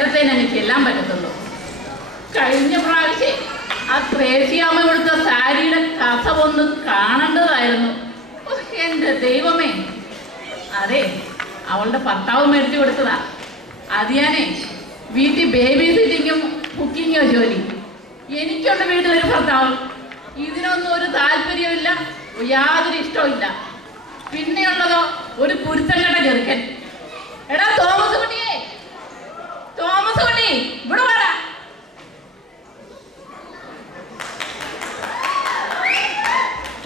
നേരത്തെ എനിക്ക് ചെല്ലാൻ പറ്റത്തുള്ളൂ. കഴിഞ്ഞ പ്രാവശ്യം ആ ത്രേസ്യാമ്മ കൊടുത്ത സാരിയുടെ കസവൊന്ന് കാണേണ്ടതായിരുന്നു. എൻ്റെ ദൈവമേ, അതെ, അവളുടെ ഭർത്താവ് മേടിച്ചു കൊടുത്തതാ. അത് ഞാനേ വീട്ടിൽ ബേബി സിറ്റിങ്ങും കുക്കിങ്ങോ ജോലി. എനിക്കുണ്ട് വീട്ടിലൊരു ഭർത്താവ്. ഇതിനൊന്നും ഒരു താല്പര്യമില്ല, യാതൊരു ഇഷ്ടമില്ല. പിന്നെയുള്ളതോ ഒരു കുരുത്തങ്കട്ട ചെറുക്കൻ. എടാ തോമസ് കുട്ടിയെ, തോമസ് കുട്ടി ഇവിടെ വേടാ.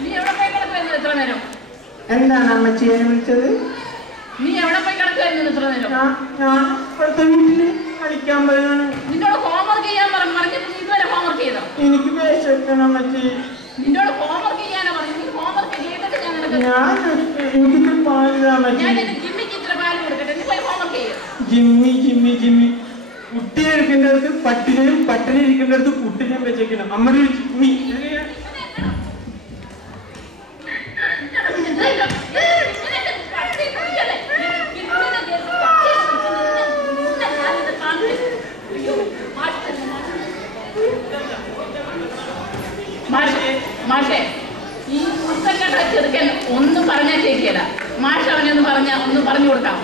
നീ എവിടെ പോയി കിടക്കുമായിരുന്നു ഇത്ര നേരം? എന്താണ് അമ്മച്ചിയെ വിളിച്ചത്? നീ എവിടെ പോയി കിടക്കുമായിരുന്നു ഇത്ര നേരം? ഞാൻ ഇപ്പോഴത്തെ വീട്ടില് കളിക്കാൻ പോയാണ്. നിന്നോട് ഹോംവർക്ക് ചെയ്യാൻ പറഞ്ഞിട്ട് നീ ഇതുവരെ ഹോംവർക്ക് ചെയ്തോ? എനിക്ക് വിശക്കണം അമ്മച്ചി. നിന്നോട് ഹോംവർക്ക് ചെയ്യാനാ പറഞ്ഞു. നീ ഹോംവർക്ക് ചെയ്തിട്ട് ഞാൻ എനിക്ക് പാലില്ല അമ്മച്ചി. ഞാൻ ജിമ്മിക്ക് ഇത്ര പാല് കൊടുക്കട്ടെ, നീ പോയി ഹോംവർക്ക് ചെയ്യും. ജിമ്മി ജിമ്മി ജിമ്മി കുട്ടി ഇരിക്കേണ്ട അടുത്ത് പട്ടിനെയും പട്ടിണി ഇരിക്കേണ്ട അടുത്ത് കുട്ടിനെയും വെച്ചേക്കണം. അമ്മ ജിമ്മി മാഷേ, ഈ പുസ്തകത്തെ ചെറുക്കൻ ഒന്നും പറഞ്ഞാൽ ശരിയല്ല. മാഷ് അവനൊന്ന് ഒന്ന് പറഞ്ഞു കൊടുക്കാം.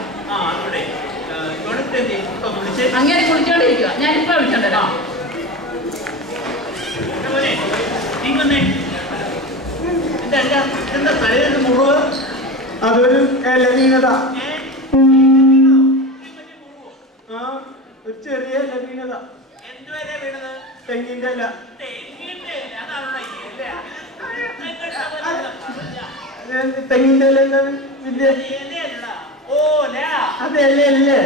അങ്ങനെ കുളിച്ചോണ്ടിരിക്കുക. ഞാൻ ഇപ്പൊ വിളിച്ചോണ്ടല്ലോ. അതൊരു ഇലവീണത. ഒരു ചെറിയ ഇലവീണത. തെങ്ങിന്റെ ഇല. തെങ്ങിന്റെ ഇല എന്താണ്? അതല്ലേ അല്ലേ?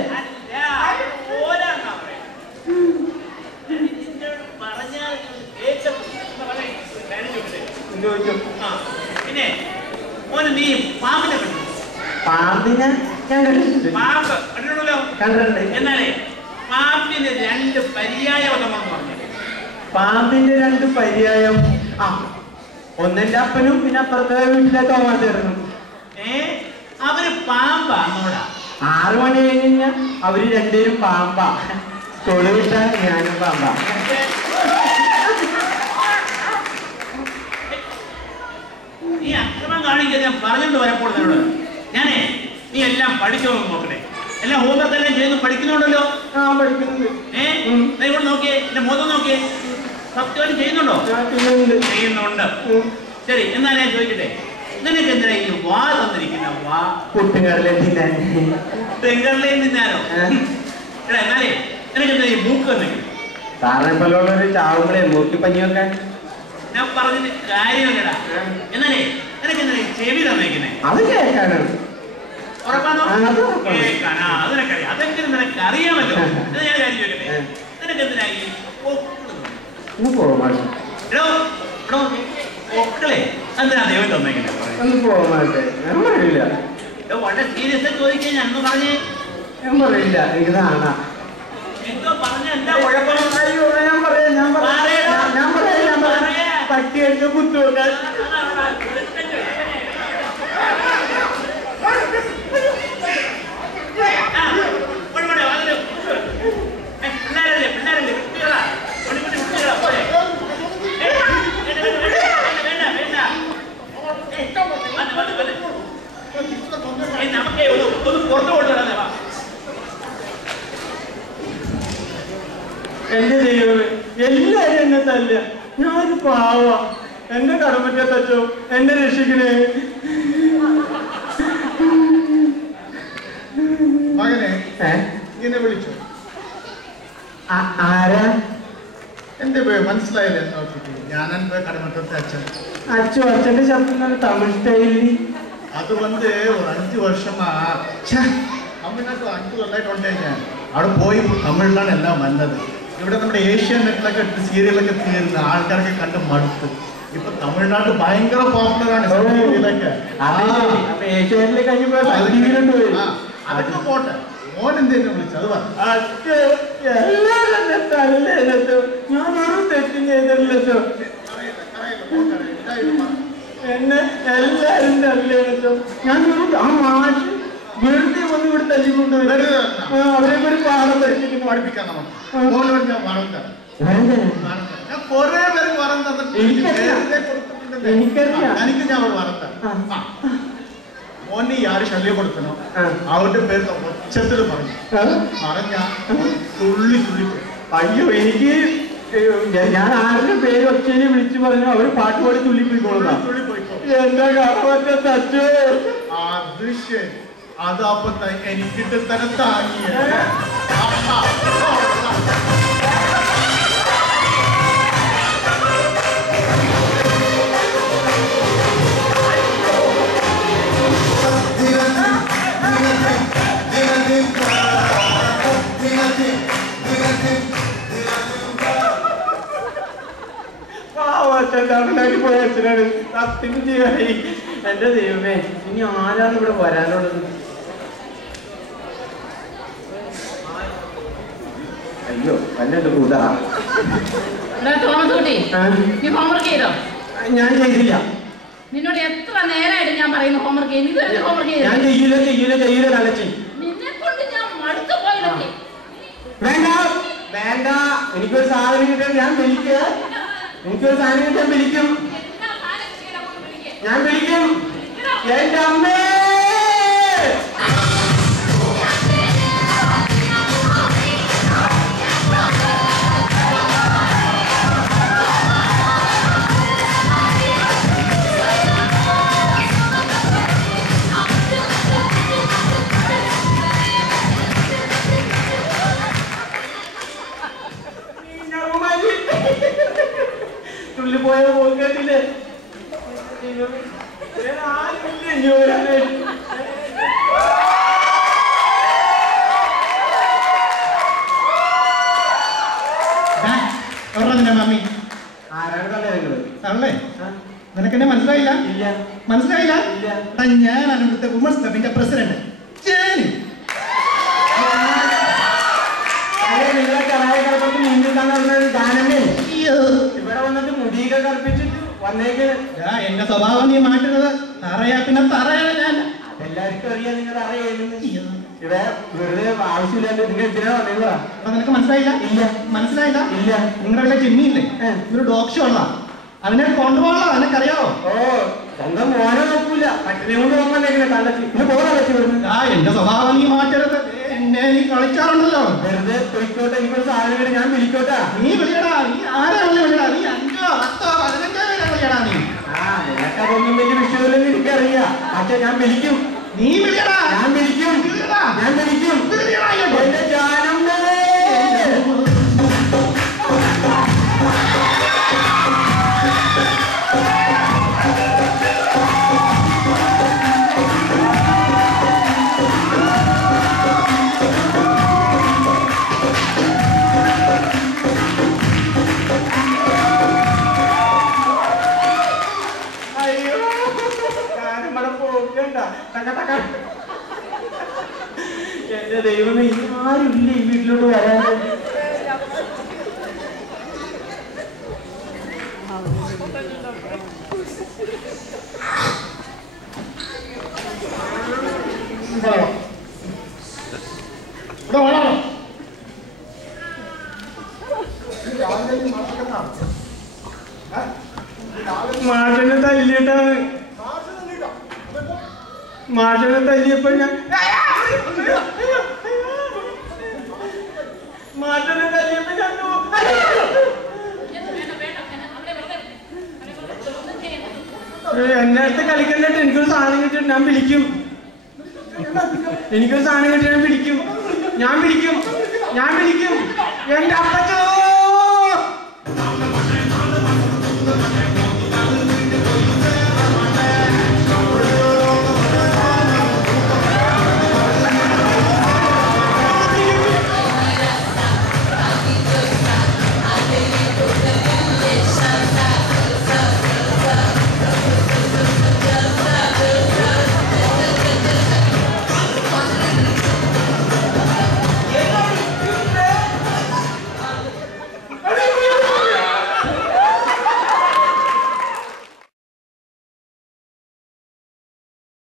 പിന്നെ നീ പാമ്പിനെ കണ്ടു? പാമ്പിനെ ഞാൻ കണ്ടിട്ടുണ്ട്. പാമ്പ് കണ്ടിട്ടുണ്ടല്ലോ? കണ്ടിട്ടുണ്ട്. എന്നാലേ പാമ്പിന് 2 പര്യായം പറഞ്ഞു. പാമ്പിന്റെ 2 പര്യായം. ഒന്നെന്റെ അപ്പനും പിന്നെ അപ്പുറത്തെ വീട്ടിലെ തോമാച്ചായിരുന്നു. അവര് പാമ്പാന്നോടാ. 6 മണി കഴിഞ്ഞാ അവര് രണ്ടുപേരും പാമ്പാ. തൊളി വിട്ടാ ഞാനും പാമ്പാ. നീ അക്രമം കാണിക്കാൻ ഞാൻ പറഞ്ഞുകൊണ്ട് വരപ്പോൾ നിന്നോട് ഞാനേ നീ എല്ലാം പഠിച്ചോ നോക്കണേ. എല്ലാം ഹോംവർക്ക് എല്ലാം ചെയ്യുന്നു പഠിക്കുന്നുണ്ടല്ലോ? പഠിക്കുന്നുണ്ട്. ഇവിടെ നോക്കിയേ, എന്റെ മുഖം നോക്കിയേ, സത്യമായിട്ട് ചെയ്യുന്നുണ്ടോ? ചെയ്യുന്നുണ്ട്. ശരി, എന്നാ ഞാൻ ചോദിക്കട്ടെ, നിനക്ക് എന്തിനാ ഈ വാ തന്നിരിക്കുന്ന? വാ പുട്ടുകടലയും തിന്നാൻ. തെങ്കടലയും തിന്നാനോ? എടാ, എന്നാലേ നിനക്ക് എന്താ ഈ മൂക്ക് തന്നിരിക്കുന്നത്? സാറിനെ പോലുള്ളൊരു ചാവുമ്പളെ മൂക്കി പഞ്ഞിയൊക്കെ ഞാൻ പറഞ്ഞിട്ട് കാര്യമില്ലടാ. എന്നാലേ നിനക്ക് എന്താ ഈ ചെവി തന്നിരിക്കുന്നേ? അത് കേൾക്കാനാണ്. ഉറപ്പാണോ? കേൾക്കാനാ, അത് നിനക്കറിയാം. അതെങ്കിലും നിനക്ക് അറിയാമല്ലോ. ഇത് ഞാൻ കാര്യം ചോദിക്കട്ടെ, നിനക്ക് എന്തിനാ ഈ മക്കളെ എന്തിനാ ദൈവം തന്നേക്കുന്നത്? വളരെ സീരിയസ് ചോദിക്കാൻ ഞാൻ ഒന്ന് പറഞ്ഞേ. ഞാൻ പറയില്ല, എനിക്ക് കാണാ. എന്തോ പറഞ്ഞ എന്താ കുഴപ്പം? ഞാൻ പറയാം. പട്ടി അടിച്ച് കുത്തുവെക്കാൻ എന്റെ ദൈവമേ, എല്ലാരും എന്നെ തല്ല. ഞാനൊരു പാവ. എന്റെ കടമറ്റ തച്ചോ, എന്നെ രക്ഷിക്കണേ. മകനെ ഇങ്ങനെ വിളിച്ചു. ആരാ? എന്റെ മനസ്സിലായില്ലേ? ഞാനൻ കടമറ്റത്തെ അച്ഛൻ. അച്ഛന്റെ ശബ്ദം തമിഴ് സ്റ്റൈലിൽ. അത് ഒരു 5 വർഷമാ തമിഴ്നാട്ടിൽ 5 കൊല്ലമായിട്ടുണ്ടേ. ഞാൻ അവിടെ പോയി തമിഴിലാണ് എല്ലാം വന്നത്. ഇവിടെ നമ്മുടെ ഏഷ്യാനെറ്റിലൊക്കെ സീരിയലൊക്കെ തീരുന്ന ആൾക്കാരൊക്കെ കണ്ട് മടുത്തു. ഇപ്പൊ തമിഴ്നാട് ഭയങ്കര പോപ്പുലറാണ്. അതൊക്കെ പോട്ടെ, മോൻ എന്തെങ്കിലും വിളിച്ചു അത് പറഞ്ഞു. ഞാനൊരു തെറ്റും ചെയ്തില്ലല്ലോ. എന്നെ എല്ലാരും തല്ലിയോ. ഞാനൊരു മാഷ് വെറുതെ വന്ന് ഇവിടെ തല്ലിക്കൊണ്ട് അവരൊക്കെ ഒരു പാഠം പഠിച്ചിട്ട് പഠിപ്പിക്കാം നമുക്ക്. മോനോട് ഞാൻ വളം തരാം. ഞാൻ കുറെ പേർക്ക് വളം തന്നിട്ടുണ്ട്. എനിക്കറിയാം. എനിക്ക് ഞാൻ ഒരു വളം തരാം. മോനെ ആര് ശല്യപ്പെടുത്തണോ അവരുടെ പേര് ഒച്ചത്തിൽ പറഞ്ഞ തുള്ളി തുള്ളി. അയ്യോ എനിക്ക് ഞാൻ ആരുടെ പേര് ഒച്ചനെ വിളിച്ചു പറഞ്ഞു അവര് പാട്ട് പാടി തുള്ളിപ്പോയിക്കോളാം. എന്താ കാണാൻ തച്ചു. അത് ശരി. അതപ്പൊ എനിക്കിട്ട് തന്നെ താങ്ങിയ തമിഴ്നാട്ടിൽ പോയ അച്ഛനാണ് സത്യം ചെയ്യായി. എന്റെ ദൈവമേ ഇനി ആരാണ് ഇവിടെ വരാനുള്ളത്? അയ്യോ എന്നെ കൂടാ. തോമസ് കുട്ടി, നീ ഹോംവർക്ക് ചെയ്തോ? ഞാൻ ചെയ്തില്ല. നിന്നോട് എത്ര നേരമായിട്ട് ഞാൻ പറയുന്നു ഹോംവർക്ക് ചെയ്യുന്നു. ഹോംവർക്ക് ചെയ്തു. ഞാൻ ചെയ്യൂല കളച്ചി. നിന്നെ കൊണ്ട് ഞാൻ മടുത്തു പോയില്ലേ? വേണ്ട വേണ്ട, എനിക്കൊരു സാധനം കിട്ടാൻ ഞാൻ വിളിക്കുക. എനിക്കൊരു സാധനം കിട്ടാൻ വിളിക്കും. ഞാൻ വിളിക്കും. എന്റെ അമ്മേ തുള്ളി പോയ പോയി കേട്ടില്ലേ? മമ്മി ആരാണ് തള്ളേ? തള്ളേ നിനക്കെന്നെ മനസ്സിലായില്ല? ഇല്ല. മനസ്സിലായില്ല? ഇല്ല. ഞാനാണ് ഇവിടുത്തെ വുമൻസ് ക്ലബിന്റെ പ്രസിഡന്റ്. നിങ്ങളെ കലായ കടപ്പുറത്ത് നീന്തിട്ടാണ് ഗാനമേ ഇവിടെ വന്നിട്ട് മുടിയൊക്കെ കറുപ്പിച്ചിട്ട് വന്നേക്ക്. എന്റെ സ്വഭാവം നീ മാറ്റുന്നത് തറയാ പിന്നെ തറയാണ് ഞാൻ. എല്ലാവർക്കും അറിയാം നിങ്ങൾ അറിയുന്നത്. ഇവിടെ വെറുതെ ആവശ്യമില്ലാണ്ട് നിങ്ങൾ എന്തിനാ വന്നേക്കുക? അപ്പൊ നിനക്ക് മനസ്സിലായില്ല? ഇല്ല. മനസ്സിലായില്ല? ഇല്ല. നിങ്ങളുടെ ചെമ്മീല്ലേ ഒരു ഡോഗ് ഷോ ഉള്ള അതിനെ കൊണ്ടുപോകണോ? നിനക്കറിയാവോ? ഓ സ്വന്തം മോനെ നോക്കൂല. പട്ടിനെ കൊണ്ട് പോകുമ്പോഴേക്കില്ല തള്ളച്ചി ഇന്ന് പോകാൻ വെച്ച് വിടുന്നു. എന്റെ സ്വഭാവം നീ മാറ്റരുത്. എന്നെ നീ കളിച്ചാറുണ്ടല്ലോ. വെറുതെ പോയിക്കോട്ടെ. എനിക്കൊരു സാധനം ഞാൻ വിളിക്കോട്ടാ. നീ വിളിയടാ. നീ ആരെ വിളിയടാ? നീ 5, 10, 15 പേരെ വിളിയടാ നീ. നിനക്കതൊന്നും വലിയ വിഷയമില്ലെന്ന് എനിക്കറിയാം. പക്ഷെ ഞാൻ വിളിക്കും. നീ വിളിയടാ. ഞാൻ വിളിക്കും. ഞാൻ വിളിക്കും. എന്റെ ജാനം എന്റെ ദൈവമേ ആരുമില്ല ഈ വീട്ടിലോട്ട് വരാൻ. മാഷനെ തല്ലിയിട്ടാണ്. മാഷനെ തല്ലിയപ്പോ ഞാൻ മാഷനെ തല്ലിയപ്പോ ഞാൻ എന്നെ അടുത്ത് കളിക്കണ്ടിട്ട് എനിക്കൊരു സാധനം കിട്ടിയിട്ട് ഞാൻ വിളിക്കും. എനിക്കൊരു സാധനം കിട്ടി ഞാൻ വിളിക്കും. ഞാൻ വിളിക്കും. ഞാൻ വിളിക്കും. എന്റെ അപ്പച്ചോ